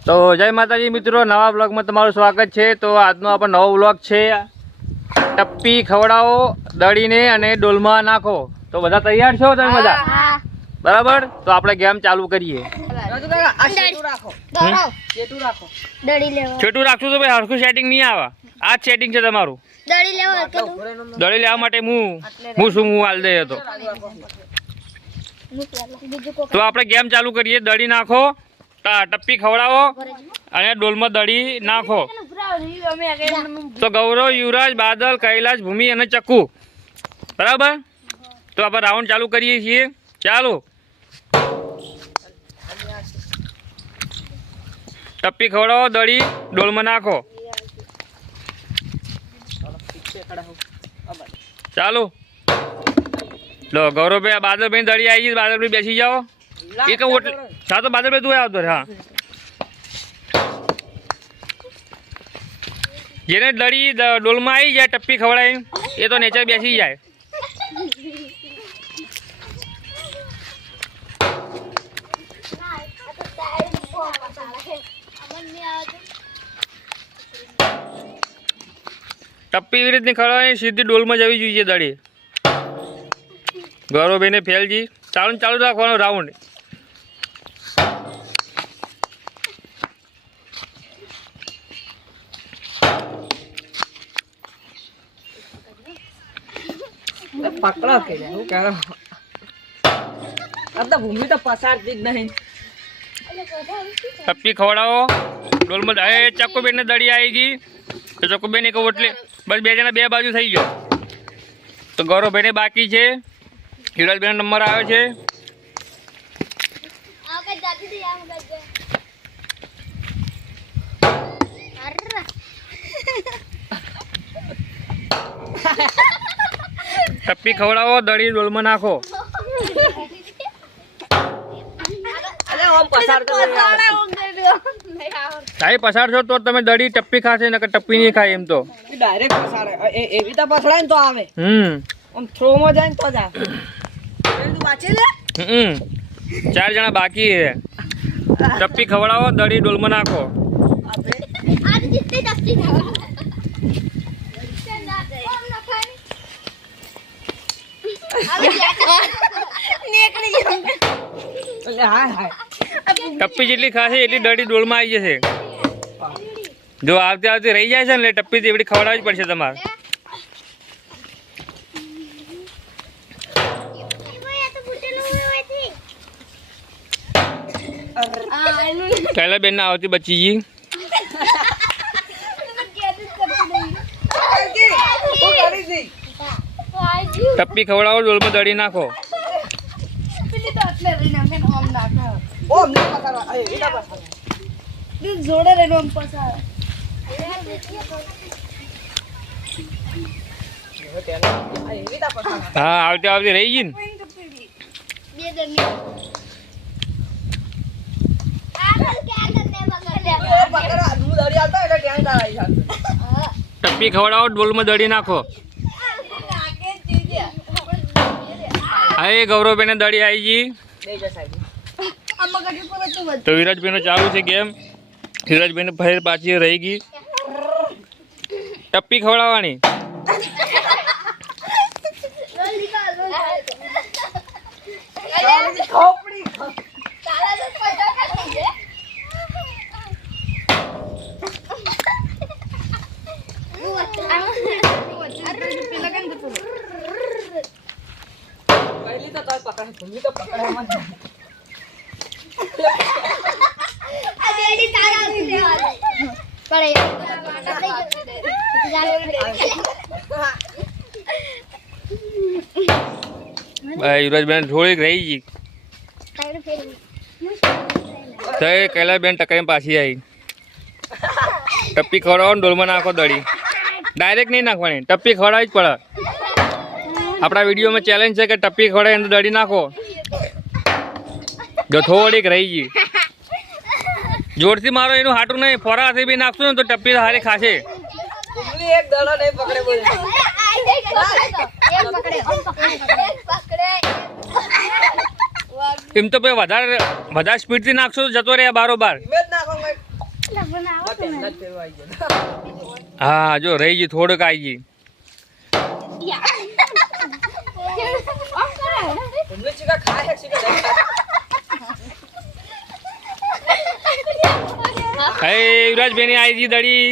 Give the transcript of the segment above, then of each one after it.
તો જય માતાજી મિત્રો નવા બ્લોગમાં તમારું સ્વાગત છે. તો આજનો આપણો નવો બ્લોગ છે. ટપ્પી ખવડાવો દળીને અને ડોલમાં નાખો. તો બધા તૈયાર છો તમે બધા? બરાબર? તો આપણે ગેમ ચાલુ કરીએ. છેટું રાખશું તો ભાઈ હરખું સેટિંગ નહીં આવે. આ જ સેટિંગ છે તમારું. દડી દળી લેવા માટે હું હું શું હું હાલ દે હતો તો આપણે ગેમ ચાલુ કરીએ. દળી નાખો. ટપ્પી ખવડાવો અને ડોલમાં દળી નાખો. તો ગૌરવ, યુવરાજ, બાદલ કૈલાશ ભૂમિ અને ચક્કુ બરાબર? તો આપણે રાઉન્ડ ચાલુ કરીએ છીએ. ચાલો. ટપ્પી ખવડાવો, દળી, ડોલમાં નાખો. ચાલો. લો, ગૌરવભાઈ બાદલભાઈ દળી આવી બાદલભાઈ બેસી જાઓ. એક ઓટ હા તો બાદલભાઈ તું આવતો હા. જેને દળી ડોલમાં આવી જાય, ટપ્પી ખવડાવી એ તો નેચર બેસી જાય. ટપ્પી એવી રીતની ખવડાવી સીધી ડોલમાં જવી જોઈએ દળી. ગૌરવભાઈને ફેલજી. ચાલુ ચાલુ રાખવાનો રાઉન્ડ પકડો કે શું કરો આ તો ભૂમિ તો પસારતી જ નહીં. ટપ્પી ખવડાવો. ડોલમાં એ ચક્કુબેનને દળી આવી ગઈ. તો ચક્કુબેન એક ઓટલે બસ બે જણા બે બાજુ થઈ ગયો. તો ગૌરવભાઈને બાકી છે. હિરાજબેન નંબર આવે છે. ટપ્પી ખવડાવો દળી ડોલમાં નાખો. સાહેબ પસાર છો તો તમે દડી ટપ્પી ખાશે નકર ટપ્પી નહીં ખાય એમ તો. ડાયરેક્ટ પસારે એવી તો પસડાય ને તો આવે. હમ. આમ થ્રો માં જાય ને તો જ હમ. ચાર જણા બાકી છે. ટપ્પી ખવડાવો દડી ડોલમાં નાખો. ટપ્પી જેટલી ખાશે એટલી દડી ડોળમાં આવી જશે. જો આવતી આવતી રહી જાય છે ને એટલે ટપ્પી એવડી ખવડાવવી પડશે તમારે. પહેલા બેન ના આવતી બચી ગઈ ટપ્પી ખવડાવો ડોલમાં દળી નાખો. હા આવતી આવતી રહી ગઈ ને. બે દરની ટપ્પી ખવડાવો ડોલમાં દળી નાખો. હા એ ગૌરવબેને દળી આવી ગઈ. દઈ વિરાજભાઈ તો વિરાજભાઈનો ચાલુ છે ગેમ. વિરાજભાઈને ફેર પાછી રહી ગઈ. ટપ્પી ખવડાવવાની ખોપડી પહેલી તો તોય પકડાય ભૂમિ તો પકડાય મત ભાઈ યુવરાજબેન થોડીક રહી ગઈ. તો એ કૈલાસબેન ટકાઈને પાછી આવી. ટપ્પી ખવડાવો ને ડોલમાં નાખો દળી. ડાયરેક્ટ નહીં નાખવાની, ટપ્પી ખવડાવી જ પડે. આપણા વિડીયોમાં ચેલેન્જ છે કે ટપ્પી ખવડાવી અંદર દળી નાખો. જો થોડીક રહી ગઈ. જોરથી મારો એનું હાટું નહીં ફોરાથી બી નાખશું ને તો ટપ્પી હારે ખાશે. એમ તો ભાઈ વધારે વધારે સ્પીડથી નાખશો જતો રહે બારોબાર. હા જો રહી ગઈ થોડુંક આવી ગઈ ખાય છે, શીખા હે યુવરાજભાઈ ની આવી દડી.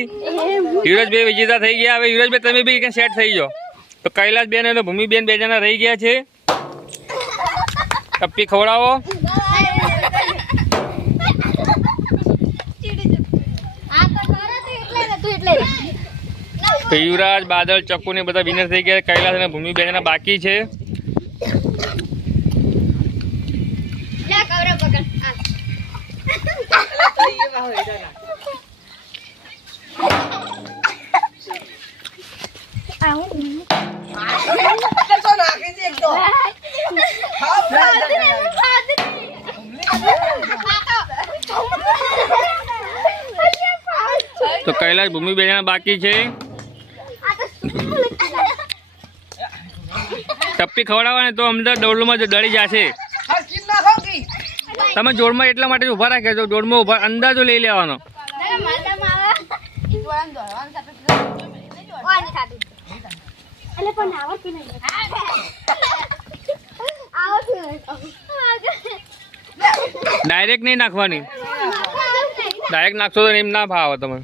યુવરાજભાઈ વિજેતા થઈ ગયા. હવે યુવરાજભાઈ તમે બી સેટ થઈ જાઓ. તો કૈલાસબેન અને ભૂમિબેન બે જણા રહી ગયા છે. ટપ્પી ખવડાવો. યુવરાજ બાદલ ચક્કુ ને બધા વિનર થઈ ગયા કૈલાસ અને ભૂમિ જણા બાકી છે લે કવરે પકડ આ. એટલે તો એ માં હોય, એટલે ના. આ હું એટલે તો નાખી છે એક તો. ખાવ, ખાવ, ખાવ, તો કૈલાશ ભૂમિ બે બાકી છે ટપ્પી ખવડાવવા ને તો અમદાવાદ દોડમાં દળી જશે. તમે જોડમાં એટલા માટે ઊભા રાખ્યા છો. જોડમાં ઊભા અંદાજો લઈ લેવાનો. ડાયરેક્ટ નહીં નાખવાની. ડાયરેક્ટ નાખશો તો એમ ના ભાવ તમે.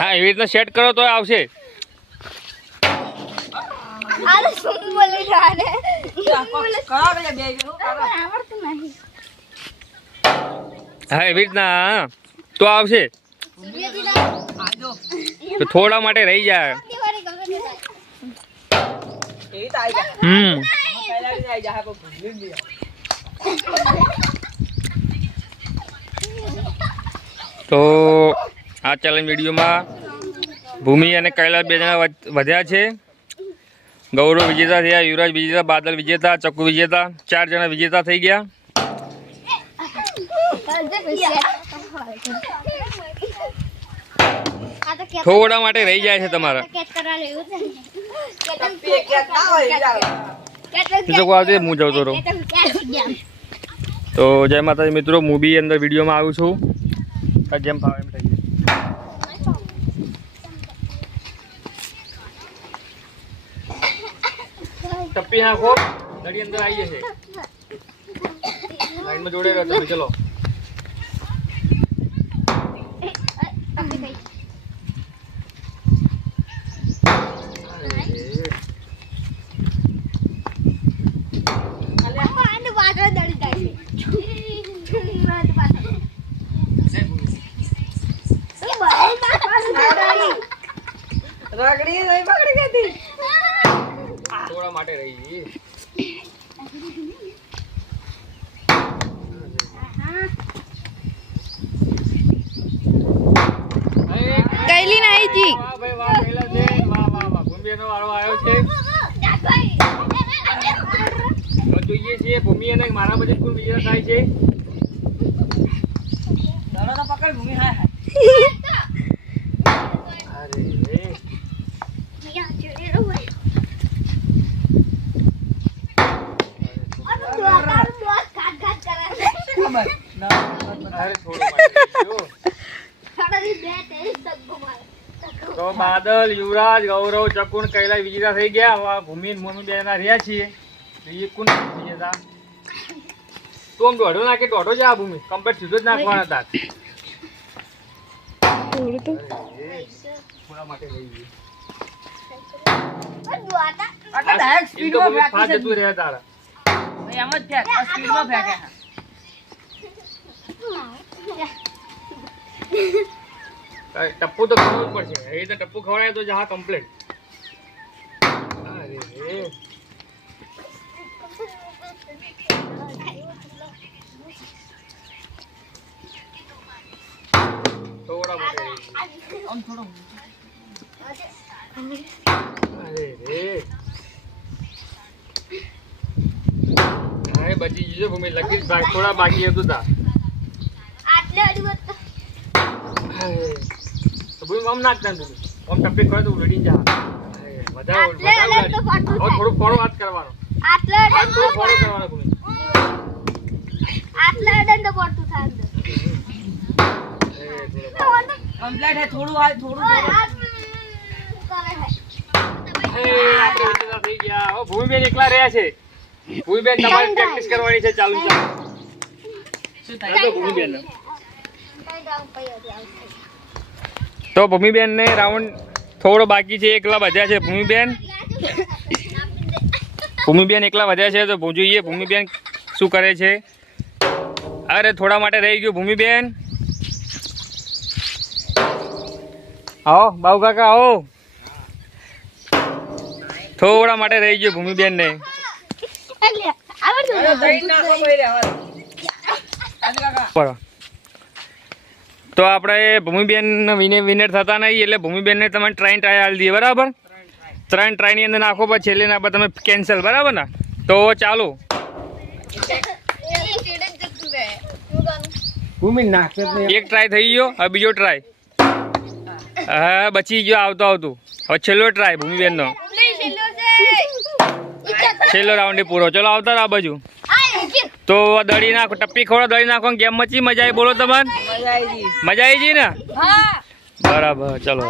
હા, એવી રીતના સેટ કરો તો આવશે. અરે શું બોલી રહ્યા હું એવી રીતના તો આવશે. તો થોડા માટે રહી જાય. હમ. તો આ ચેલેન્જ વિડીયોમાં ભૂમિ અને કૈલાસ બે જણા વધ- વધ્યા છે. ગૌરવ વિજેતા થયા યુવરાજ વિજેતા બાદલ વિજેતા ચક્કુ વિજેતા ચાર જણા વિજેતા થઈ ગયા. થોડા માટે રહી જાય છે તમારા. ટપ્પી એક યાદ ના હોય, એ જ આવે. બીજો કોઈ આવશે હું જતો રહું. તો જય માતાજી મિત્રો હું બી અંદર વિડીયોમાં આવું છું. આ જેમ ફાવે એમ થઈ જાય ટપ્પી નાખો નડી અંદર આવી જશે લાઈનમાં જોડે રહો તમે ચલો રગડી નહીં પકડી ગઈ હતી. થોડા માટે રહી વાહ ભાઈ વાહ છે. વાહ વાહ વાહ. ભૂમિનો વાળો આવ્યો છે. જોઈએ છીએ ભૂમિ અને મારા બજેટ પણ બીજા થાય છે દડો તો પકડ, ભૂમિ હાય હાય. અરે રે ખબર. ના, અરે થોડો માટે રહી ગયો. તો બાદલ યુવરાજ ગૌરવ ચકુન કૈલાસ વિજેતા થઈ ગયા. હવે આ ભૂમિ અને મોમી બે જણા રહ્યા છીએ. કુન કોણ વિજેતા? તું આમ દોઢો નાખે દોઢો જ આ ભૂમિ. કમ્પેર સીધો જ નાખવાના હતા અરે ટપ્પુ તો ખાવું જ પડશે. એ તો ટપ્પુ ખવડાય તો જહા કમ્પ્લેટ અરે રે. થોડા. અરે રે. હા બચી ગયું ભૂમિ. લગી થોડા બાકી હતું તા. અડવું તો ભૂમિ આમ જ ને ભૂમિ આમ ટપ્પી કરે તો ઉલટી જા વધારે વધારે થોડું ફોડો વાત કરવાનો. આટલા થોડો ફોડો કરવાનો ભૂમિ. આટલા પડતું થાય થોડું થોડું ભૂમિબેન એકલા રહ્યા છે. ભૂમિબેન તમારે પ્રેક્ટિસ કરવાની છે ચાલુ ચાલુ. શું થાય? ભૂમિબેન. તો ભૂમિબેન ને રાઉન્ડ થોડો બાકી છે એકલા વધ્યા છે. ભૂમિબેન? ભૂમિબેન એકલા વધ્યા છે તો ભૂ- જોઈએ ભૂમિબેન શું કરે છે. અરે થોડા માટે રહી ગયું ભૂમિબેન. આવો બાબુ કાકા આવો. થોડા માટે રહી ગયું ભૂમિબેન ને અરે દહીં નાખો ભાઈ રે, હવે. આજે કાકા બરાબર તો આપણે ભૂમિબેન વિને વિનર થતા નહીં એટલે ભૂમિબેનને તમે ટ્રાઈન ટ્રાય આપી દઈએ બરાબર? ત્રણ ટ્રાયની અંદર નાખો પછી છેલ્લે ના તમે કેન્સલ બરાબર ને? તો ચાલો. એક ટ્રાય થઈ ગયો હવે બીજો ટ્રાય હા બચી ગયો આવતો આવતું. હવે છેલ્લો ટ્રાય ભૂમિબેનનો. છેલ્લો રાઉન્ડ પૂરો. ચલો આવતા રહો આ બાજુ. તો દળી નાખો ટપ્પી ખોડો દળી નાખો ગેમ મચી મજા આવી. બોલો તમને મજા આવી ગઈ. મજા આવી ગઈ ને? બરાબર ચલો